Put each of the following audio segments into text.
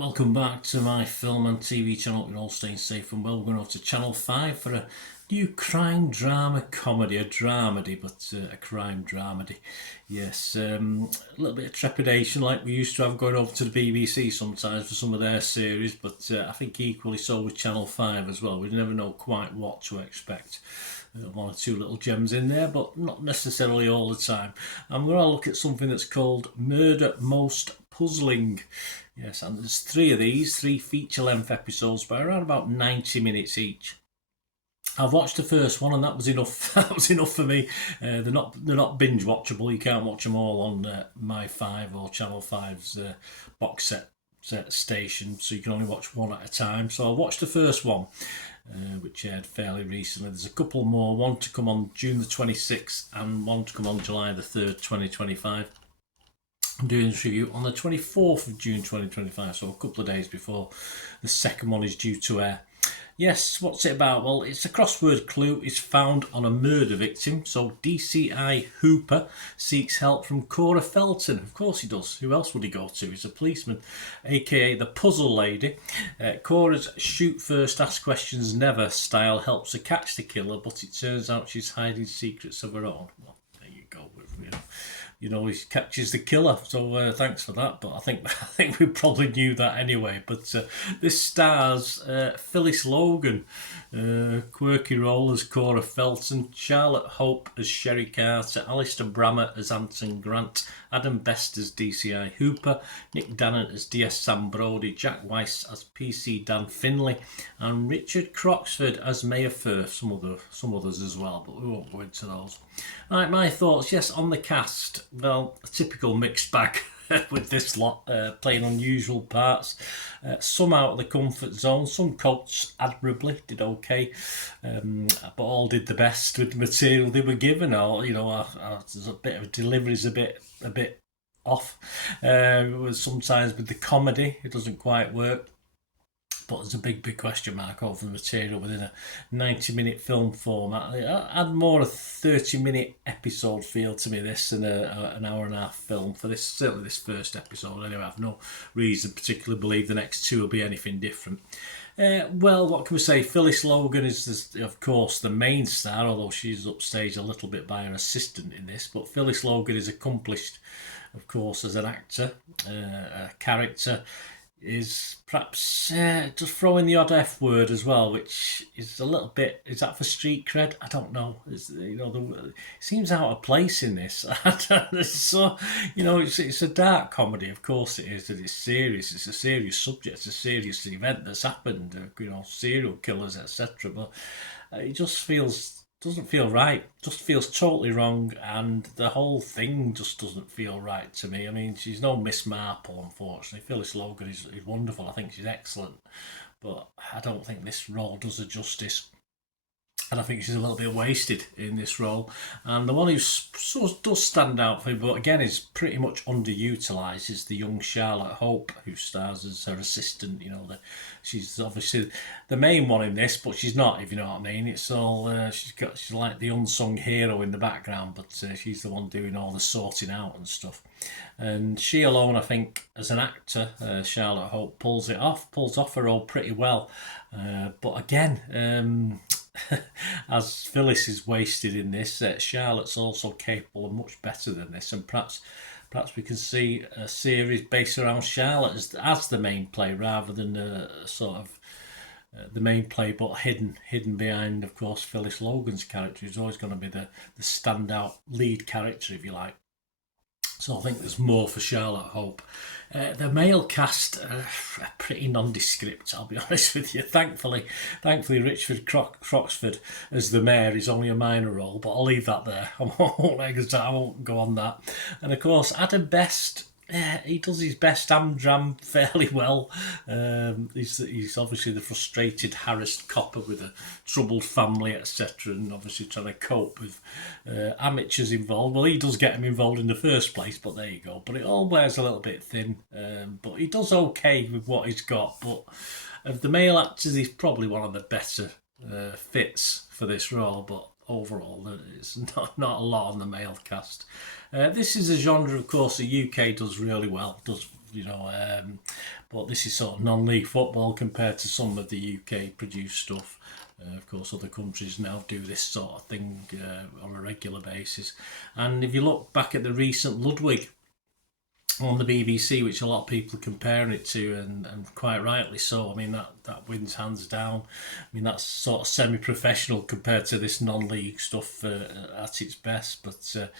welcome back to my film and TV channel. You're all staying safe and well. We're going over to Channel 5 for a new crime drama comedy, a dramedy, but a crime dramedy. Yes, a little bit of trepidation like we used to have going over to the BBC sometimes for some of their series, but I think equally so with Channel 5 as well. We never know quite what to expect. One or two little gems in there, but not necessarily all the time. I'm going to look at something that's called Murder Most Puzzling. Yes, and there's three of these, three feature-length episodes by around about 90 minutes each. I've watched the first one and that was enough. That was enough for me. They're not binge watchable. You can't watch them all on My5 or Channel 5's box set station, so you can only watch one at a time. So I watched the first one, which aired fairly recently. There's a couple more, one to come on June the 26th and one to come on July the 3rd, 2025. I'm doing this review on the 24th of June 2025, so a couple of days before the second one is due to air. Yes, what's it about? Well, it's a crossword clue is found on a murder victim. So DCI Hooper seeks help from Cora Felton. Of course he does. Who else would he go to? He's a policeman, aka the puzzle lady. Cora's shoot first, ask questions never style helps her catch the killer, but it turns out she's hiding secrets of her own. Well, there you go. You know, he catches the killer, so thanks for that. But I think we probably knew that anyway. But this stars Phyllis Logan, quirky role as Cora Felton, Charlotte Hope as Sherry Carter, Alistair Brammer as Anton Grant, Adam Best as DCI Hooper, Nick Dannant as DS Sam Brody, Jack Weiss as PC Dan Finlay, and Richard Croxford as Mayor Firth. Some others as well, but we won't go into those. Right, my thoughts. Yes, on the cast. Well, a typical mixed bag with this lot, playing unusual parts. Some out of the comfort zone, some coped admirably, did okay, but all did the best with the material they were given. Or there's a bit of delivery's a bit off. Sometimes with the comedy, it doesn't quite work. But there's a big question mark over the material within a 90-minute film format. It had more a 30-minute episode feel to me, this, than an hour and a half film for this, certainly this first episode. Anyway, I have no reason to particularly believe the next two will be anything different. Well, what can we say? Phyllis Logan is, of course, the main star, although she's upstaged a little bit by her assistant in this. But Phyllis Logan is accomplished, of course, as an actor, a character. Is perhaps just throwing the odd F word as well, which is a little bit. Is that for street cred? I don't know. It seems out of place in this. So it's a dark comedy, of course it is. That it's serious. It's a serious subject. It's a serious event that's happened. Serial killers, etc. But it just doesn't feel right, just feels totally wrong, and the whole thing just doesn't feel right to me. I mean, she's no Miss Marple, unfortunately. Phyllis Logan is wonderful. I think she's excellent, but I don't think this role does her justice. And I think she's a little bit wasted in this role. And the one who does stand out for me, but again is pretty much underutilised, is the young Charlotte Hope, who stars as her assistant. She's obviously the main one in this, but she's not, if you know what I mean. It's all she's like the unsung hero in the background, but she's the one doing all the sorting out and stuff. And she alone, I think, as an actor, Charlotte Hope pulls off her role pretty well. But again. As Phyllis is wasted in this, Charlotte's also capable of much better than this, and perhaps we can see a series based around Charlotte as the main play rather than the main play, but hidden behind, of course, Phyllis Logan's character, who's always going to be the standout lead character, if you like. So I think there's more for Charlotte Hope. The male cast are pretty nondescript, I'll be honest with you. Thankfully, Richard Croxford as the mayor is only a minor role, but I'll leave that there. I won't go on that. And of course, Adam Best. He does his best Amdram fairly well. He's obviously the frustrated, harassed copper with a troubled family, etc., and obviously trying to cope with amateurs involved. Well, he does get him involved in the first place, but there you go. But it all wears a little bit thin. But he does okay with what he's got. But of the male actors, he's probably one of the better fits for this role. But overall, there's not a lot on the male cast. This is a genre, of course, the UK does really well, does but this is sort of non-league football compared to some of the UK produced stuff. Of course, other countries now do this sort of thing on a regular basis. And if you look back at the recent Ludwig on the BBC, which a lot of people are comparing it to, and quite rightly so. I mean, that wins hands down. I mean, that's sort of semi-professional compared to this non-league stuff at its best. But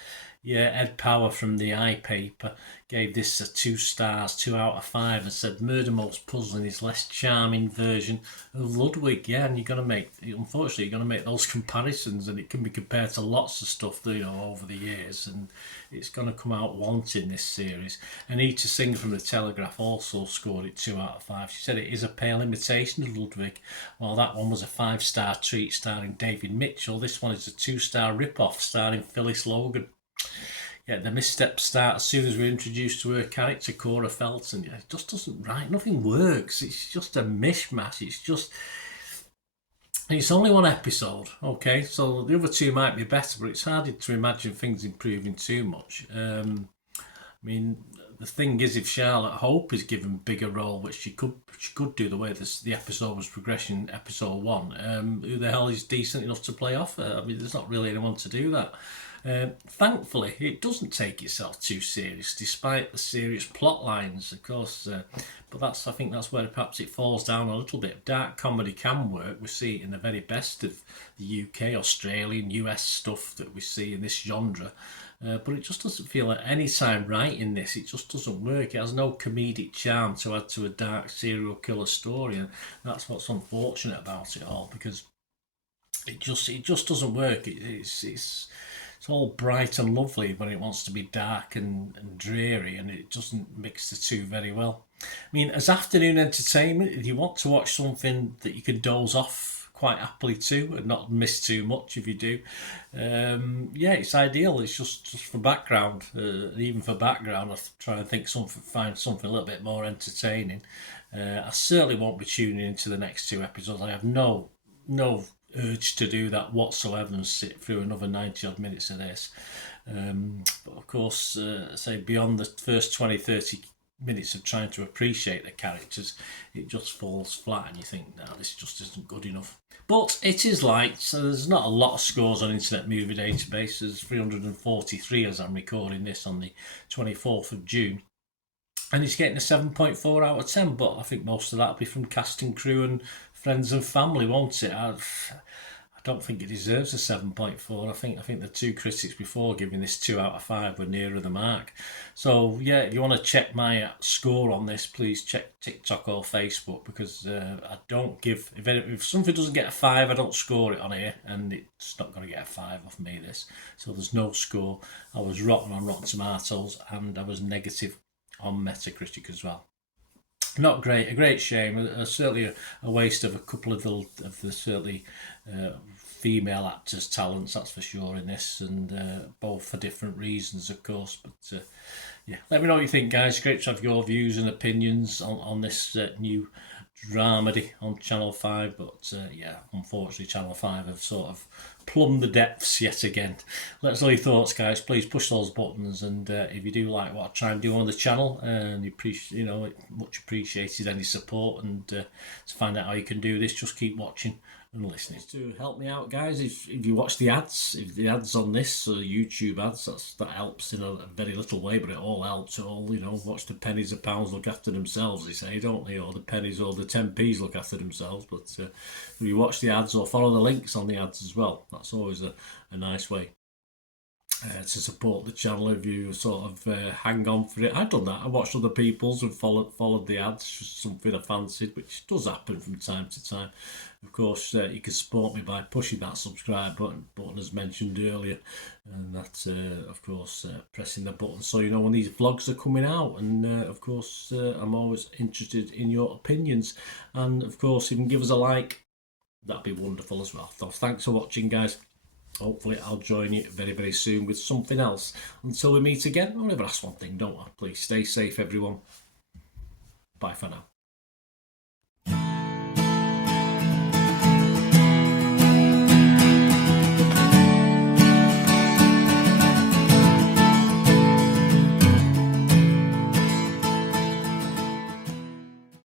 yeah, Ed Power from the iPaper gave this a 2 stars, 2 out of 5, and said Murder Most Puzzling is less charming version of Ludwig. Yeah, and unfortunately, you're gonna make those comparisons, and it can be compared to lots of stuff, over the years, and it's gonna come out wanting this series. Anita Singh from the Telegraph also scored it 2 out of 5. She said it is a pale imitation of Ludwig. Well, that one was a 5-star treat starring David Mitchell. This one is a 2-star rip-off starring Phyllis Logan. Yeah, the missteps start as soon as we're introduced to her character, Cora Felton. It just doesn't write. Nothing works. It's just a mishmash. It's only one episode, okay? So the other 2 might be better, but it's hard to imagine things improving too much. I mean, the thing is, if Charlotte Hope is given a bigger role, which she could do the way the episode was progressing, episode 1, who the hell is decent enough to play off her? I mean, there's not really anyone to do that. Thankfully, it doesn't take itself too serious, despite the serious plot lines, of course. But I think that's where perhaps it falls down a little bit. Dark comedy can work. We see it in the very best of the UK, Australian, US stuff that we see in this genre. But it just doesn't feel at any time right in this. It just doesn't work. It has no comedic charm to add to a dark serial killer story, and that's what's unfortunate about it all, because it just doesn't work. It's all bright and lovely when it wants to be dark and dreary, and it doesn't mix the two very well. I mean, as afternoon entertainment, if you want to watch something that you can doze off quite happily to and not miss too much if you do, yeah, it's ideal. It's just for background. Even for background, I try and find something a little bit more entertaining. I certainly won't be tuning into the next 2 episodes. I have no urge to do that whatsoever and sit through another 90 odd minutes of this. But of course, say beyond the first 20-30 minutes of trying to appreciate the characters, it just falls flat, and you think, no, this just isn't good enough. But it is liked, so there's not a lot of scores on Internet Movie Database. There's 343 as I'm recording this on the 24th of June. And it's getting a 7.4 out of 10, but I think most of that will be from cast and crew and friends and family, won't it? I don't think it deserves a 7.4. I think the 2 critics before giving this 2 out of 5 were nearer the mark. So yeah, if you want to check my score on this, please check TikTok or Facebook, because I don't give, if something doesn't get a 5, I don't score it on here, and it's not going to get a 5 off me, this. So there's no score. I was rotten on Rotten Tomatoes, and I was negative on Metacritic as well. Not great, a great shame. Certainly a waste of a couple of the certainly female actors' talents, that's for sure, in this, and both for different reasons, of course. But yeah, let me know what you think, guys. Great to have your views and opinions on this new dramedy on Channel 5, but yeah, unfortunately Channel 5 have sort of plumbed the depths yet again. Let us know your thoughts, guys. Please push those buttons, and if you do like what I try and do on the channel, and much appreciated any support, and to find out how you can do this, just keep watching and listening. To help me out, guys, if you watch the ads, if the ads on this, YouTube ads, that helps in a very little way, but it all helps. It all, watch the pennies and pounds look after themselves, they say, don't they? Or the pennies or the 10p's look after themselves. But if you watch the ads or follow the links on the ads as well, that's always a nice way to support the channel. If you sort of hang on for it, I've done that. I watched other people's and followed the ads, just something I fancied, which does happen from time to time. Of course, you can support me by pushing that subscribe button as mentioned earlier, and that's of course pressing the button so you know when these vlogs are coming out. And of course, I'm always interested in your opinions, and of course, if you can give us a like, that'd be wonderful as well. So thanks for watching, guys. Hopefully I'll join you very, very soon with something else. Until we meet again, I'll never ask one thing, don't I? Please stay safe, everyone. Bye for now.